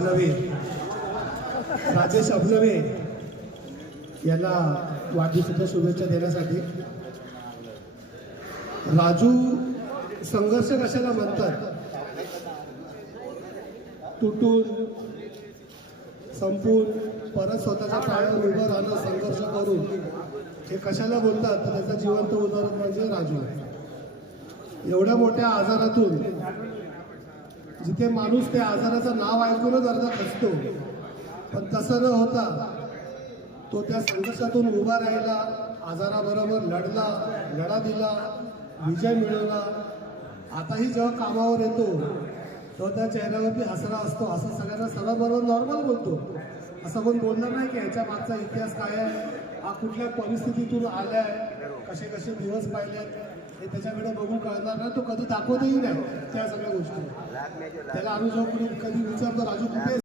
अभनवे राजेश अभनवे यांना वाढदिवसाच्या शुभेच्छा देण्यासाठी. राजू संघर्ष कशाला म्हणतात? तुटून संपून परत स्वतःच्या पायावर उभं राहणं, संघर्ष करून हे कशाला बोलतात? तर त्याचं जिवंत उदाहरण म्हणजे राजू. एवढ्या मोठ्या आजारातून जिथे माणूस त्या आजाराचं नाव ऐकूनच अर्धा खचतो, पण तसं न होता तो त्या संघर्षातून उभा राहिला, आजाराबरोबर लढला, लढा दिला, विजय मिळवला. आताही जेव्हा कामावर येतो तेव्हा त्या चेहऱ्यावरती हसरा असतो. असं सगळ्यांना सरळ नॉर्मल बोलतो. असं कोण बोलणार नाही की ह्याच्या मागचा इतिहास काय आहे, हा कुठल्या परिस्थितीतून आलाय, कसे कसे दिवस पाहिलेत हे त्याच्याकडे बघून कळणार नाही. तो कधी दाखवतही नाही त्या सगळ्या गोष्टी. त्याला आम्ही जो कधी विचारतो राजू कुठे